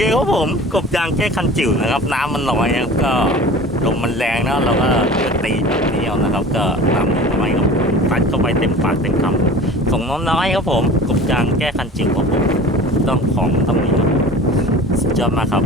เคครับผมกบยางแก้คันจิ๋วนะครับน้ำมันน้อยนะครับก็ลมมันแรงนะเราก็เลือกตีแบบนี้เอานะครับก็น้ำน้อยครับตัดเข้าไปเต็มปากเต็มคำส่งน้อยครับผมกบยางแก้คันจิ๋วครับผมต้องของต้องมีครับสุดยอดมากครับ